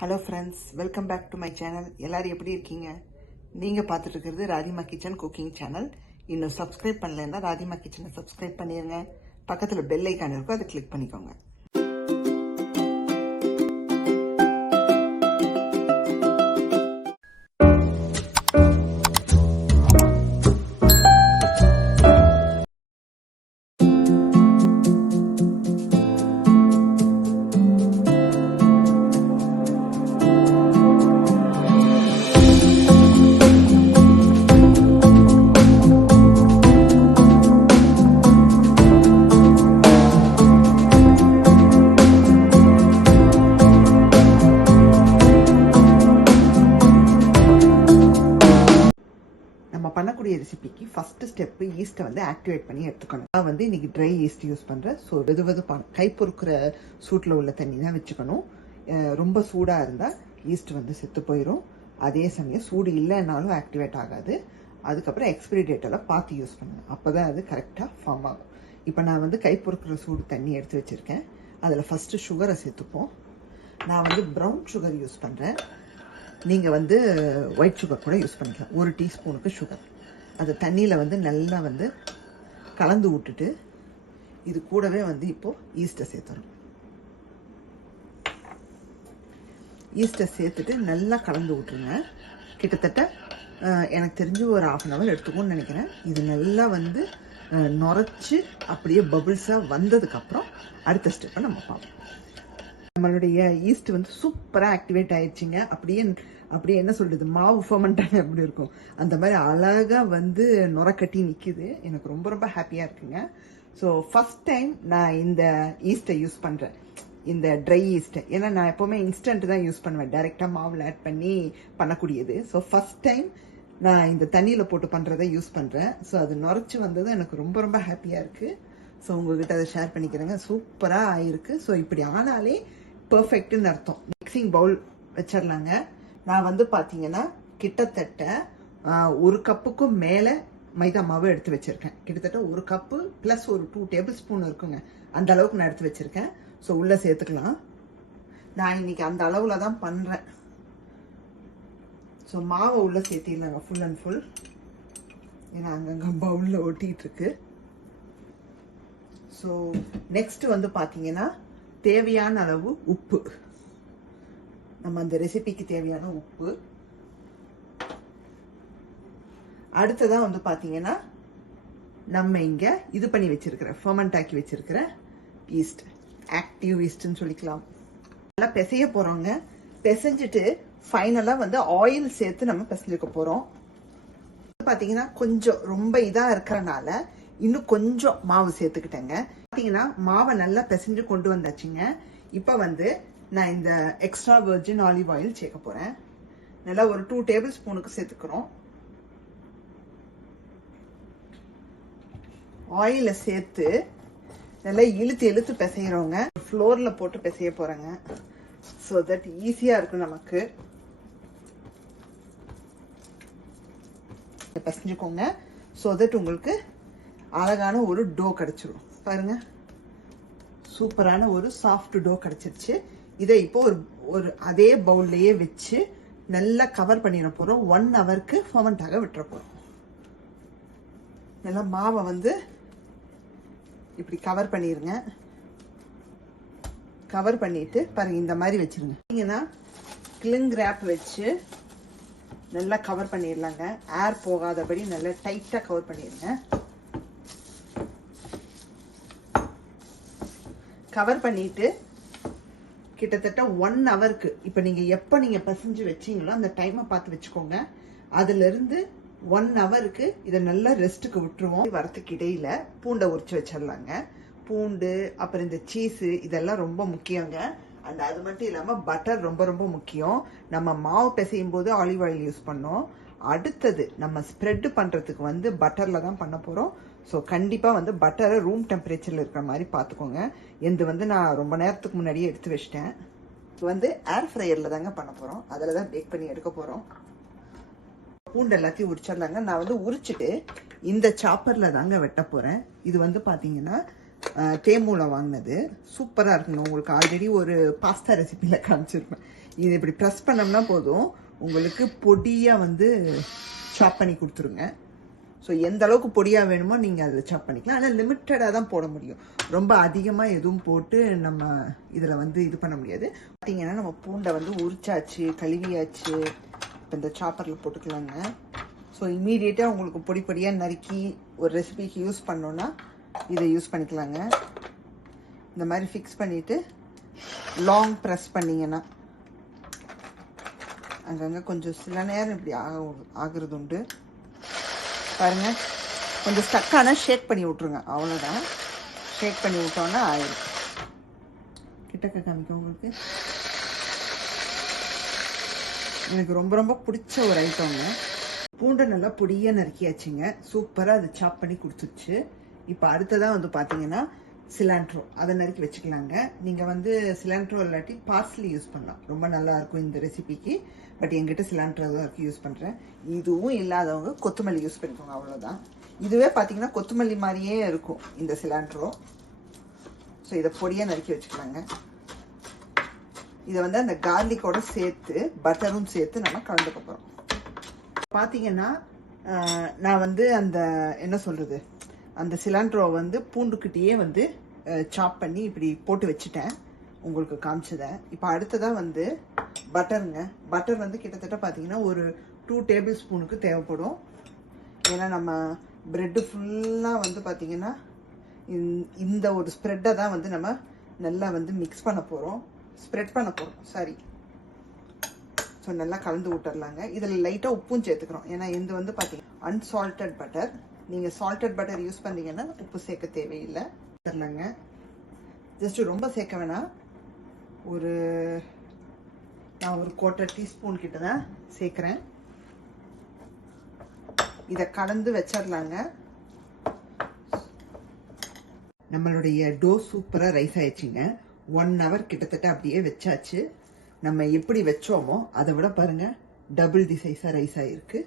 Hello friends, welcome back to my channel. எல்லாரும் எப்படி இருக்கீங்க? நீங்க பார்த்துட்டு இருக்கிறது ராதிமா கிச்சன் குக்கிங் சேனல். இன்னும் சப்ஸ்கிரைப் பண்ணலைன்னா ராதிமா கிச்சனை சப்ஸ்கிரைப் பண்ணிருங்க. பக்கத்துல பெல் ஐகான் இருக்கும், அதை கிளிக் பண்ணிக்கோங்க. பண்ணக்கூடிய ரெசிபிக்கு ஃபர்ஸ்ட் ஸ்டெப் ஈஸ்ட்டை வந்து ஆக்டிவேட் பண்ணி எடுத்துக்கணும். நான் வந்து இன்னைக்கு ட்ரை ஈஸ்ட் யூஸ் பண்ணுறேன். ஸோ வெது கை பொறுக்கிற சூட்டில் உள்ள தண்ணி தான் வச்சுக்கணும். ரொம்ப சூடாக இருந்தால் ஈஸ்ட் வந்து செத்து போயிடும். அதே சமயம் சூடு இல்லைன்னாலும் ஆக்டிவேட் ஆகாது. அதுக்கப்புறம் எக்ஸ்பிரி டேட்டெல்லாம் பார்த்து யூஸ் பண்ணுவேன். அப்போ தான் அது கரெக்டாக ஃபார்ம் ஆகும். இப்போ நான் வந்து கை பொறுக்கிற சூடு தண்ணி எடுத்து வச்சுருக்கேன். அதில் ஃபஸ்ட்டு சுகரை சேர்த்துப்போம். நான் வந்து ப்ரௌன் சுகர் யூஸ் பண்ணுறேன். நீங்கள் வந்து ஒயிட் சுகர் கூட யூஸ் பண்ணிக்கலாம். 1 டீஸ்பூனுக்கு சுகர். அது தண்ணியில் வந்து நல்லா வந்து கலந்து விட்டுட்டு இது கூடவே வந்து இப்போது ஈஸ்ட்டை சேர்த்துறோம். ஈஸ்ட்டை சேர்த்துட்டு நல்லா கலந்து விட்டுருங்க. கிட்டத்தட்ட எனக்கு தெரிஞ்சு ஒரு 1/2 hour எடுத்துக்கோன்னு நினைக்கிறேன். இது நல்லா வந்து நுரைச்சி அப்படியே பபுள்ஸாக வந்ததுக்கப்புறம் அடுத்த ஸ்டெப்பை நம்ம பார்ப்போம். நம்மளுடைய ஈஸ்ட் வந்து சூப்பராக ஆக்டிவேட் ஆயிடுச்சுங்க. அப்படியே என்ன சொல்றது, மாவு ஃபர்மெண்டாக எப்படி இருக்கும் அந்த மாதிரி அழகாக வந்து நுரக்கட்டி நிற்கிது. எனக்கு ரொம்ப ஹாப்பியாக இருக்குங்க. ஸோ ஃபர்ஸ்ட் டைம் நான் இந்த ஈஸ்ட்டை யூஸ் பண்ணுறேன், இந்த ட்ரை ஈஸ்ட்டை. ஏன்னா நான் எப்போவுமே இன்ஸ்டன்ட் தான் யூஸ் பண்ணுவேன், டைரெக்டாக மாவில் ஆட் பண்ணி பண்ணக்கூடியது. ஸோ ஃபர்ஸ்ட் டைம் நான் இந்த தண்ணியில் போட்டு பண்ணுறதை யூஸ் பண்ணுறேன். ஸோ அது நுரைச்சி வந்தது எனக்கு ரொம்ப ஹாப்பியாக இருக்குது. ஸோ உங்கள்கிட்ட அதை ஷேர் பண்ணிக்கிறேங்க. சூப்பராக ஆயிருக்கு. ஸோ இப்படி ஆனாலே பர்ஃபெக்ட்னு அர்த்தம். மிக்சிங் பவுல் வச்சிடலாங்க. நான் வந்து பார்த்தீங்கன்னா கிட்டத்தட்ட 1 கப்புக்கும் மேலே மைதா மாவு எடுத்து வச்சிருக்கேன். கிட்டத்தட்ட 1 கப்பு ப்ளஸ் ஒரு 2 டேபிள் ஸ்பூன் இருக்குங்க. அந்த அளவுக்கு நான் எடுத்து வச்சிருக்கேன். ஸோ உள்ளே சேர்த்துக்கலாம். நான் இன்னைக்கு அந்த அளவில் தான் பண்ணுறேன். ஸோ மாவை உள்ளே சேர்த்திடலாங்க ஃபுல் அண்ட் ஃபுல். ஏன்னா அங்கங்கே பவுலில் ஒட்டிகிட்டு இருக்கு. ஸோ நெக்ஸ்ட் வந்து பார்த்தீங்கன்னா தேவையான அளவு உப்பு. நம்ம அந்த ரெசிபிக்கு தேவையான உப்பு. அடுத்ததான் வந்து பார்த்தீங்கன்னா நம்ம இங்கே இது பண்ணி வச்சிருக்கிற ஃபர்மெண்ட் ஆக்கி வச்சிருக்கிற ஈஸ்ட், ஆக்டிவ் ஈஸ்ட்னு சொல்லிக்கலாம். நல்லா பிசைய போகிறோங்க. பிசைஞ்சிட்டு ஃபைனலாக வந்து ஆயில் சேர்த்து நம்ம பிசைஞ்சுக்க போகிறோம். பார்த்தீங்கன்னா கொஞ்சம் ரொம்ப இதாக இருக்கிறனால இன்னும் கொஞ்சம் மாவு சேர்த்துக்கிட்டேங்க. பார்த்தீங்கன்னா மாவை நல்லா பிசைஞ்சு கொண்டு வந்தாச்சுங்க. இப்போ வந்து நான் இந்த எக்ஸ்ட்ரா வெர்ஜின் ஆலிவ் ஆயில் சேர்க்க போகிறேன். நல்லா ஒரு 2 டேபிள் ஸ்பூனுக்கு சேர்த்துக்கிறோம். ஆயிலை சேர்த்து நல்லா இழுத்து பிசைகிறோங்க. ஃப்ளோரில் போட்டு பிசைய போகிறேங்க. ஸோ தட் ஈஸியாக இருக்கும் நமக்கு. பிசைஞ்சுக்கோங்க. ஸோ தட் உங்களுக்கு அழகான ஒரு டோ கிடைச்சிடும். பாருங்க, சூப்பரான ஒரு சாஃப்ட் டோ கிடைச்சிருச்சு. இதை இப்போ ஒரு அதே பவுல்லையே வச்சு நல்லா கவர் பண்ணிட போறோம். 1 ஹவருக்கு ஃபர்மெண்ட் ஆக விட்டுற போறோம். நல்லா மாவை வந்து இப்படி கவர் பண்ணிருங்க. கவர் பண்ணிட்டு பாருங்க இந்த மாதிரி வச்சிருங்க. நீங்கன்னா கிளிங் ரேப் வச்சு நல்லா கவர் பண்ணிடலாங்க. ஏர் போகாதபடி நல்லா டைட்டா கவர் பண்ணிருங்க. கவர் பண்ணிட்டு கிட்டத்தட்ட 1 ஹவருக்கு, இப்போ எப்போ நீங்கள் பசைஞ்சு வச்சீங்களோ அந்த டைமை பார்த்து வச்சுக்கோங்க. அதுலேருந்து 1 ஹவருக்கு இதை நல்லா ரெஸ்ட்டுக்கு விட்டுருவோம். வரத்துக்கு இடையில பூண்டை உரிச்சு வச்சிடலாங்க. பூண்டு, அப்புறம் இந்த சீஸு, இதெல்லாம் ரொம்ப முக்கியங்க. அண்ட் அது மட்டும் இல்லாமல் பட்டர் ரொம்ப முக்கியம். நம்ம மாவு பிசையும் போது ஆலிவ் ஆயில் யூஸ் பண்ணோம். அடுத்தது நம்ம ஸ்ப்ரெட் பண்ணுறதுக்கு வந்து பட்டரில் தான் பண்ண போகிறோம். ஸோ கண்டிப்பாக வந்து பட்டரை ரூம் டெம்பரேச்சரில் இருக்கிற மாதிரி பார்த்துக்கோங்க. எந்த வந்து நான் ரொம்ப நேரத்துக்கு முன்னாடியே எடுத்து வச்சிட்டேன். வந்து ஏர் ஃப்ரையரில் தாங்க பண்ண போகிறோம். அதில் தான் பேக் பண்ணி எடுக்க போகிறோம். பூண்டு எல்லாத்தையும் உரிச்சிடலாங்க. நான் வந்து உரிச்சிட்டு இந்த சாப்பரில் தாங்க வெட்ட போகிறேன். இது வந்து பார்த்தீங்கன்னா தேமூல வாங்கினது. சூப்பராக இருக்குங்க. உங்களுக்கு ஆல்ரெடி ஒரு பாஸ்தா ரெசிபியில் காமிச்சிருப்பேன். இது இப்படி ப்ரெஸ் பண்ணோம்னா போதும், உங்களுக்கு பொடியாக வந்து சாப் பண்ணி கொடுத்துருங்க. ஸோ எந்த அளவுக்கு பொடியாக வேணுமோ நீங்கள் அதில் சாப் பண்ணிக்கலாம். ஆனால் லிமிட்டடாக தான் போட முடியும். ரொம்ப அதிகமாக எதுவும் போட்டு நம்ம இதில் வந்து இது பண்ண முடியாது. பார்த்தீங்கன்னா நம்ம பூண்டை வந்து உரிச்சாச்சு, கழுவியாச்சு. இப்போ இந்த சாப்பரில் போட்டுக்கலாங்க. ஸோ இம்மீடியட்டாக உங்களுக்கு பொடி பொடியாக நறுக்கி ஒரு ரெசிபிக்கு யூஸ் பண்ணோன்னா இதை யூஸ் பண்ணிக்கலாங்க. இந்த மாதிரி ஃபிக்ஸ் பண்ணிவிட்டு லாங் ப்ரெஸ் பண்ணிங்கன்னா அங்கங்கே கொஞ்சம் சில நேரம் இப்படி ஆகுறது உண்டு. பாருங்கள், கொஞ்சம் ஸ்டக்கான ஷேக் பண்ணி விட்ருங்க, அவ்வளோதான். ஷேக் பண்ணி விட்டோன்னா ஆயிடும். கிட்டக்க காமிக்க உங்களுக்கு எனக்கு ரொம்ப ரொம்ப பிடிச்ச ஒரு ஐட்டம்ங்க. பூண்டை நல்லா பொடியாக நறுக்கியாச்சுங்க. சூப்பராக அதை சாப் பண்ணி கொடுத்துருச்சு. இப்போ அடுத்ததான் வந்து பார்த்தீங்கன்னா சிலாண்ட்ரோ, அதை நறுக்கி வச்சுக்கலாங்க. நீங்கள் வந்து சிலாண்ட்ரோ இல்லாட்டி பார்ஸ்லி யூஸ் பண்ணலாம், ரொம்ப நல்லாயிருக்கும் இந்த ரெசிபிக்கு. பட் எங்கிட்ட சிலாண்ட்ரோ தான் இருக்குது, யூஸ் பண்ணுறேன். இதுவும் இல்லாதவங்க கொத்தமல்லி யூஸ் பண்ணிக்கோங்க, அவ்வளோதான். இதுவே பார்த்தீங்கன்னா கொத்தமல்லி மாதிரியே இருக்கும் இந்த சிலாண்ட்ரோ. ஸோ இதை பொடியாக நறுக்கி வச்சுக்கலாங்க. இதை வந்து அந்த கார்லிக்கோட சேர்த்து பட்டரும் சேர்த்து நம்ம கலந்துக்க போகிறோம். பார்த்தீங்கன்னா நான் வந்து அந்த என்ன சொல்கிறது, அந்த சிலாண்ட்ரோ வந்து பூண்டுக்கிட்டேயே வந்து சாப் பண்ணி இப்படி போட்டு வச்சுட்டேன், உங்களுக்கு காமிச்சதை. இப்போ அடுத்ததாக வந்து பட்டருங்க. பட்டர் வந்து கிட்டத்தட்ட பார்த்தீங்கன்னா ஒரு 2 டேபிள் ஸ்பூனுக்கு தேவைப்படும். ஏன்னா நம்ம ப்ரெட்டு ஃபுல்லாக வந்து பார்த்தீங்கன்னா இந்த ஒரு ஸ்ப்ரெட்டை தான் வந்து நம்ம நல்லா வந்து மிக்ஸ் பண்ண போகிறோம், ஸ்ப்ரெட் பண்ண போகிறோம், சாரி. ஸோ நல்லா கலந்து விட்டுறலாங்க. இதில் லைட்டாக உப்பும் சேர்த்துக்கிறோம். ஏன்னா இது வந்து பார்த்தீங்கன்னா அன்சால்டட் பட்டர். நீங்கள் சால்டட் பட்டர் யூஸ் பண்ணீங்கன்னா உப்பு சேர்க்க தேவையில்லை. தரலாங்க. ஜஸ்ட்டு ரொம்ப சேர்க்க வேணாம். நான் ஒரு 1/4 டீஸ்பூன் கிட்ட தான் சேர்க்குறேன். இதை கலந்து வச்சிடலாங்க. நம்மளுடைய டோ சூப்பராக ரைஸ் ஆயிடுச்சுங்க. 1 hour கிட்டத்தட்ட அப்படியே வச்சாச்சு. நம்ம எப்படி வச்சோமோ அதை விட பாருங்கள் டபுள் தி சைஸாக ரைஸ் ஆகிருக்கு.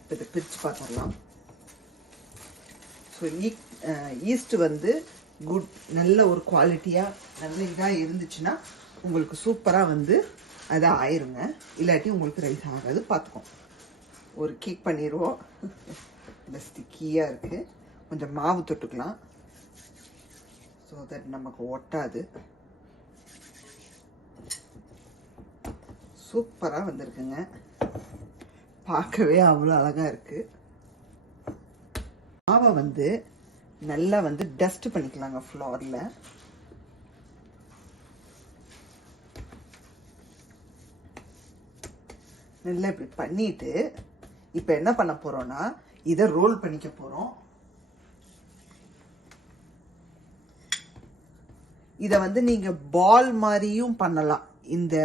இப்போ இதை பிரித்து பார்த்துடலாம். ஸோ ஈஸ்ட் வந்து நல்ல ஒரு குவாலிட்டியாக நல்ல இதாக இருந்துச்சுன்னா உங்களுக்கு சூப்பராக வந்து அதை ஆயிருங்க. இல்லாட்டி உங்களுக்கு ரைஸ் ஆகாது, பார்த்துக்கோம். ஒரு கேக் பண்ணிடுவோம். இந்த ஸ்டிக்கியாக இருக்குது, கொஞ்சம் மாவு தொட்டுக்கலாம் ஸோ தட் நமக்கு ஒட்டாது. சூப்பராக வந்திருக்குங்க, பார்க்கவே அவ்வளோ அழகாக இருக்குது. மாவை வந்து நல்லா வந்து டஸ்ட் பண்ணிக்கலாங்க ஃப்ளோரில். நல்லா இப்படி பண்ணிட்டு இப்போ என்ன பண்ண போகிறோன்னா இதை ரோல் பண்ணிக்க போகிறோம். இதை வந்து நீங்கள் பால் மாதிரியும் பண்ணலாம் இந்த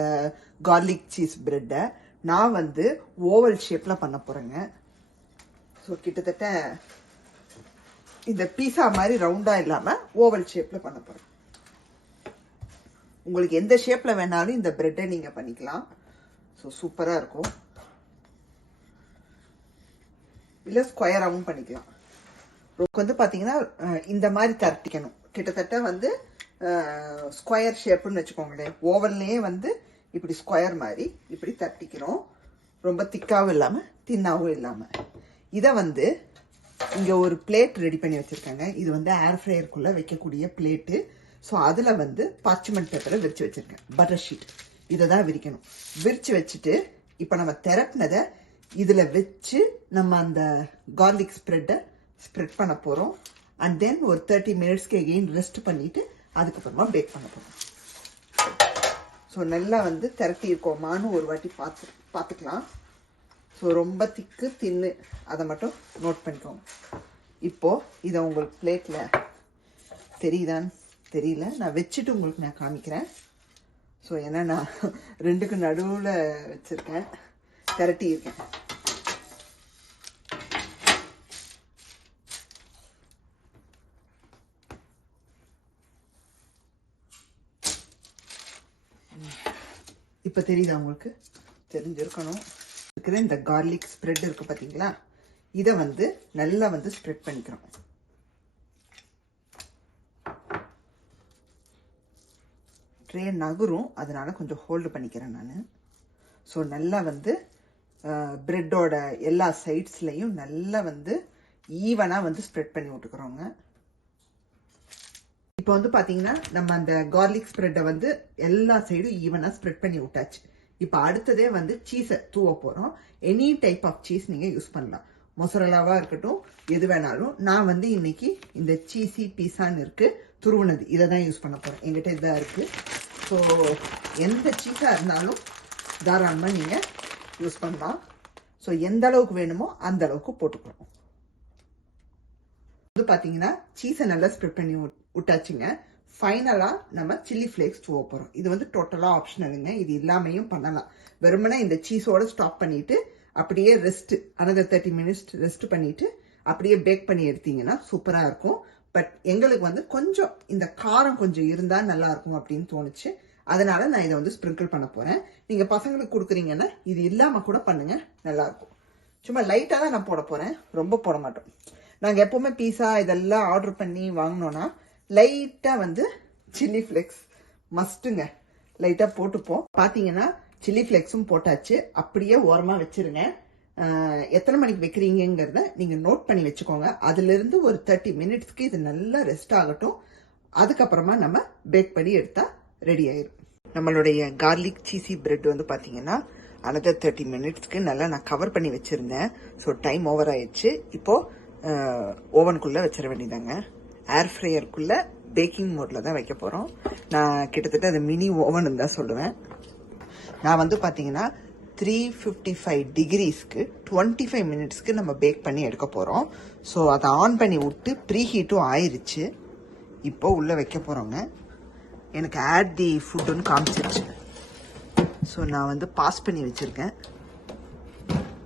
கார்லிக் சீஸ் பிரெட்டை. நான் வந்து ஓவல் ஷேப்பில் பண்ண போகிறேங்க. ஸோ கிட்டத்தட்ட இந்த பீஸா மாதிரி ரவுண்டாக இல்லாமல் ஓவல் ஷேப்பில் பண்ண போகிறேன். உங்களுக்கு எந்த ஷேப்பில் வேணாலும் இந்த பிரெட்டை நீங்கள் பண்ணிக்கலாம். ஸோ சூப்பராக இருக்கும். இல்லை ஸ்கொயராகவும் பண்ணிக்கலாம். வந்து பார்த்தீங்கன்னா இந்த மாதிரி தரட்டிக்கணும். கிட்டத்தட்ட வந்து ஸ்கொயர் ஷேப்புன்னு வச்சுக்கோங்களேன். ஓவன்லேயே வந்து இப்படி ஸ்கொயர் மாதிரி இப்படி தட்டிக்கிறோம். ரொம்ப திக்காகவும் இல்லாமல் தின்னாகவும் இல்லாமல். இதை வந்து இங்கே ஒரு பிளேட் ரெடி பண்ணி வச்சுருக்காங்க. இது வந்து ஏர் ஃப்ரையருக்குள்ளே வைக்கக்கூடிய பிளேட்டு. ஸோ அதில் வந்து பார்ச்மெண்ட் பேப்பரை விரித்து வச்சுருக்கேன், பட்டர் ஷீட். இதை தான் விரிக்கணும். விரித்து வச்சுட்டு இப்போ நம்ம திரட்டினதை இதில் வச்சு நம்ம அந்த கார்லிக் ஸ்ப்ரெட்டை ஸ்ப்ரெட் பண்ண போகிறோம். அண்ட் தென் ஒரு 30 minutesக்கு எகெயின் ரெஸ்ட் பண்ணிவிட்டு அதுக்கப்புறமா பேக் பண்ண போகிறோம். ஸோ நல்லா வந்து திரட்டி இருக்கோமான்னு ஒரு வாட்டி பார்த்துக்கலாம். ஸோ ரொம்ப திக்கு தின்னு அதை மட்டும் நோட் பண்ணிக்கோங்க. இப்போது இதை உங்களுக்கு பிளேட்டில் தெரியுதான்னு தெரியல, நான் வச்சுட்டு உங்களுக்கு நான் காமிக்கிறேன். ஸோ ஏன்னா நான் 2க்கு நடுவில் வச்சுருக்கேன், திரட்டி இருக்கேன். இப்போ தெரியுதா உங்களுக்கு? தெரிஞ்சிருக்கணும். இருக்கிற இந்த கார்லிக் ஸ்ப்ரெட் இருக்குது பார்த்தீங்களா, இதை வந்து நல்லா வந்து ஸ்ப்ரெட் பண்ணிக்கிறோம். ட்ரே நகரும், அதனால கொஞ்சம் ஹோல்டு பண்ணிக்கிறேன் நான். ஸோ நல்லா வந்து பிரெட்டோட எல்லா சைட்ஸ்லையும் நல்லா வந்து ஈவனாக வந்து ஸ்ப்ரெட் பண்ணி விட்டுக்கிறோங்க. இப்போ வந்து பார்த்தீங்கன்னா நம்ம அந்த கார்லிக் ஸ்ப்ரெட்டை வந்து எல்லா சைடும் ஈவனாக ஸ்ப்ரெட் பண்ணி விட்டாச்சு. இப்போ அடுத்ததே வந்து சீஸை தூவ போகிறோம். எனி டைப் ஆஃப் சீஸ் நீங்கள் யூஸ் பண்ணலாம். மொசரலாவாக இருக்கட்டும், எது வேணாலும். நான் வந்து இன்னைக்கு இந்த சீஸி பீஸான்னு இருக்கு துருவுனது, இதை தான் யூஸ் பண்ண போகிறேன். எங்கிட்ட இதாக இருக்குது. ஸோ எந்த சீஸாக இருந்தாலும் தாராளமாக நீங்கள் யூஸ் பண்ணலாம். ஸோ எந்த அளவுக்கு வேணுமோ அந்த அளவுக்கு போட்டுக்கிறோம். வந்து பார்த்தீங்கன்னா சீஸை நல்லா ஸ்ப்ரெட் பண்ணி விட்டாச்சுங்க. ஃபைனலாக நம்ம சில்லி ஃப்ளேக்ஸ் தூவ போகிறோம். இது வந்து டோட்டலாக ஆப்ஷனலுங்க. இது இல்லாமையும் பண்ணலாம். வெறுமனே இந்த சீஸோட ஸ்டாப் பண்ணிட்டு அப்படியே ரெஸ்ட் another 30 minutes ரெஸ்ட் பண்ணிட்டு அப்படியே பேக் பண்ணி எடுத்தீங்கன்னா சூப்பராக இருக்கும். பட் எங்களுக்கு வந்து கொஞ்சம் இந்த காரம் கொஞ்சம் இருந்தால் நல்லா இருக்கும் அப்படின்னு தோணுச்சு. அதனால நான் இதை வந்து ஸ்ப்ரிங்கிள் பண்ண போறேன். நீங்க பசங்களுக்கு கொடுக்குறீங்கன்னா இது இல்லாம கூட பண்ணுங்க, நல்லா இருக்கும். சும்மா லைட்டா தான் நான் போட போறேன், ரொம்ப போட மாட்டோம். நாங்க எப்பவுமே பீஸா இதெல்லாம் ஆர்டர் பண்ணி வாங்கினோம்னா லைட்டா வந்து சில்லி ஃபிளேக்ஸ் மஸ்ட்டுங்க, லைட்டா போட்டுப்போம். பாத்தீங்கன்னா சில்லி ஃபிளேக்ஸும் போட்டாச்சு. அப்படியே ஓரமா வச்சிருங்க. எத்தனை மணிக்கு வைக்கிறீங்கிறத நீங்க நோட் பண்ணி வச்சுக்கோங்க. அதுல இருந்து ஒரு 30 மினிட்ஸ்க்கு இது நல்லா ரெஸ்ட் ஆகட்டும். அதுக்கப்புறமா நம்ம பேக் பண்ணி எடுத்தா ரெடி ஆயிடும். நம்மளுடைய கார்லிக் சீசி பிரெட் வந்து பாத்தீங்கன்னா another 30 மினிட்ஸ்க்கு நல்லா நான் கவர் பண்ணி வச்சிருந்தேன். ஸோ டைம் ஓவர் ஆயிடுச்சு. இப்போ ஓவனுக்குள்ள வச்சிட வேண்டியதாங்க. ஏர் ஃப்ரையருக்குள்ள பேக்கிங் மோட்ல தான் வைக்க போறோம். நான் கிட்டத்தட்ட அது மினி ஓவன் தான் சொல்லுவேன். நான் வந்து பாத்தீங்கன்னா 355 டிகிரிஸ்க்கு 25 மினிட்ஸ்க்கு நம்ம பேக் பண்ணி எடுக்க போறோம். ஸோ அதை ஆன் பண்ணி விட்டு ப்ரீ ஹீட்டும் ஆயிருச்சு. இப்போ உள்ள வைக்க போறோங்க. எனக்கு ஆட் தி ஃபுட்டுன்னு காமிச்சிருச்சு. ஸோ நான் வந்து பாஸ் பண்ணி வச்சிருக்கேன்.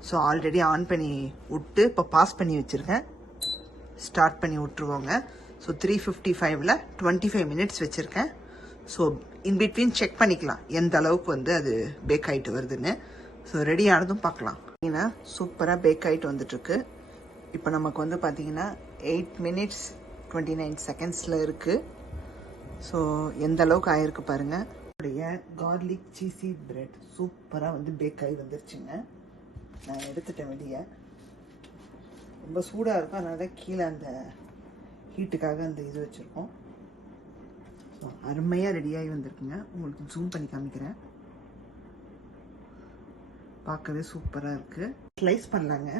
ஸோ ஆல்ரெடி ஆன் பண்ணி விட்டு இப்போ பாஸ் பண்ணி வச்சிருக்கேன். ஸ்டார்ட் பண்ணி விட்டுருவோங்க. ஸோ 355ல் 25 மினிட்ஸ் வச்சிருக்கேன். ஸோ இன்பிட்வீன் செக் பண்ணிக்கலாம் எந்த அளவுக்கு வந்து அது பேக் ஆகிட்டு வருதுன்னு. ஸோ ரெடி ஆனதும் பார்க்கலாம். பார்த்தீங்கன்னா சூப்பராக பேக் ஆகிட்டு வந்துட்டுருக்கு. இப்போ நமக்கு வந்து பார்த்தீங்கன்னா 8 மினிட்ஸ் 29 செகண்ட்ஸில் இருக்குது. ஸோ எந்த அளவுக்கு ஆயிருக்கு பாருங்கள். என்னுடைய கார்லிக் சீசி பிரெட் சூப்பராக வந்து பேக் ஆகி வந்துருச்சுங்க. நான் எடுத்துட்டேன் வெளியே. ரொம்ப சூடாக இருக்கும், அதனால தான் கீழே அந்த ஹீட்டுக்காக அந்த இது வச்சுருக்கோம். ஸோ அருமையாக ரெடியாகி வந்திருக்குங்க. உங்களுக்கு ஜூம் பண்ணி காமிக்கிறேன். பார்க்கவே சூப்பராக இருக்குது. ஸ்லைஸ் பண்ணலாங்க,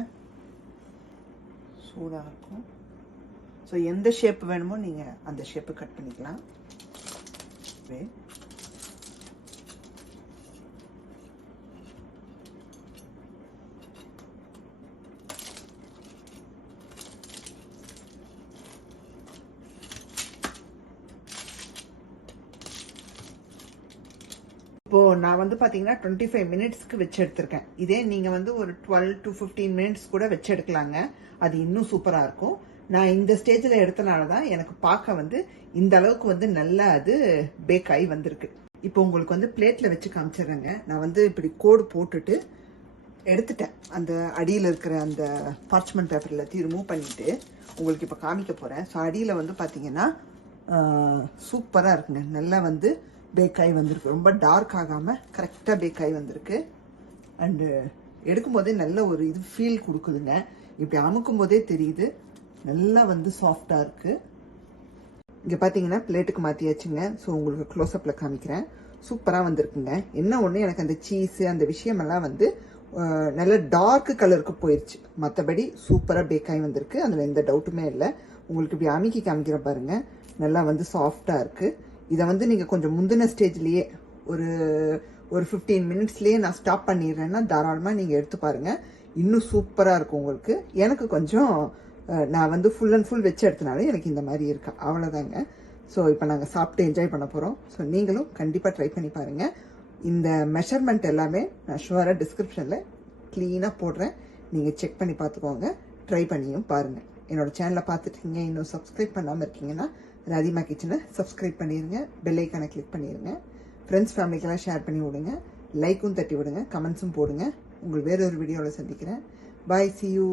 சூடாக இருக்கும். ஸோ எந்த ஷேப் வேணுமோ நீங்கள் அந்த ஷேப்பு கட் பண்ணிக்கலாம். இப்போ நான் வந்து பாத்தீங்கன்னா 25 மினிட்ஸ்க்கு வச்சு எடுத்திருக்கேன். இதே நீங்க வந்து ஒரு 12 to 15 மினிட்ஸ் கூட வச்சு எடுக்கலாங்க. அது இன்னும் சூப்பரா இருக்கும். நான் இந்த ஸ்டேஜ்ல எடுத்தனாலதான் எனக்கு பார்க்க வந்து இந்த அளவுக்கு வந்து நல்லா அது பேக் ஆகி வந்திருக்கு. இப்போ உங்களுக்கு வந்து பிளேட்ல வச்சு காமிச்சிடுறேங்க. நான் வந்து இப்படி கோடு போட்டுட்டு எடுத்துட்டேன். அந்த அடியில் இருக்கிற அந்த பார்ச்மெண்ட் பேப்பர் எல்லாத்தையும் ரிமூவ் பண்ணிட்டு உங்களுக்கு இப்போ காமிக்க போறேன். ஸோ அடியில் வந்து பாத்தீங்கன்னா சூப்பரா இருக்குங்க. நல்லா வந்து பேக் ஆகி வந்திருக்கு. ரொம்ப டார்க் ஆகாம கரெக்டா பேக் ஆகி வந்திருக்கு. அண்டு எடுக்கும் போதே நல்ல ஒரு இது ஃபீல் கொடுக்குதுங்க. இப்படி அமுக்கும் போதே தெரியுது நல்லா வந்து சாஃப்டா இருக்கு. இங்க பாத்தீங்கன்னா பிளேட்டுக்கு மாத்தியாச்சுங்க. ஸோ உங்களுக்கு க்ளோஸ்அப்ல காமிக்கிறேன். சூப்பரா வந்திருக்குங்க. என்ன ஒண்ணு, எனக்கு அந்த சீஸ் அந்த விஷயமெல்லாம் வந்து நல்ல டார்க் கலருக்கு போயிடுச்சு. மற்றபடி சூப்பரா பேக் ஆகி வந்திருக்கு. அதுல எந்த டவுட்டுமே இல்லை. உங்களுக்கு இப்படி அமுக்கி காமிக்கிற பாருங்க, நல்லா வந்து சாஃப்டா இருக்கு. இதை வந்து நீங்க கொஞ்சம் முந்தின ஸ்டேஜ்லயே ஒரு 15 மினிட்ஸ்லயே நான் ஸ்டாப் பண்ணிடுறேன்னா தாராளமா நீங்க எடுத்து பாருங்க. இன்னும் சூப்பரா இருக்கும் உங்களுக்கு. எனக்கு கொஞ்சம் நான் வந்து ஃபுல் அண்ட் ஃபுல் வச்சு எடுத்தனால எனக்கு இந்த மாதிரி இருக்கு. அவ்வளவுதாங்க. ஸோ இப்போ நாங்க சாப்பிட்டு என்ஜாய் பண்ண போறோம். ஸோ நீங்களும் கண்டிப்பா ட்ரை பண்ணி பாருங்க. இந்த மெஷர்மெண்ட் எல்லாமே நான் ஷுவரா டிஸ்கிரிப்ஷன்ல கிளீனா போடுறேன். நீங்க செக் பண்ணி பார்த்துக்கோங்க. ட்ரை பண்ணியும் பாருங்க. என்னோட சேனலை பார்த்துட்டீங்க, இன்னும் சப்ஸ்கிரைப் பண்ணாமல் இருக்கீங்கன்னா ராதிமா கிச்சனை சப்ஸ்கிரைப் பண்ணிடுங்க. பெல் ஐக்கானை கிளிக் பண்ணிடுங்க. ஃப்ரெண்ட்ஸ் ஃபேமிலிக்கெல்லாம் ஷேர் பண்ணி விடுங்க. லைக்கும் தட்டி விடுங்க. கமெண்ட்ஸும் போடுங்க. உங்கள் வேறொரு வீடியோவில் சந்திக்கிறேன். பாய், see you.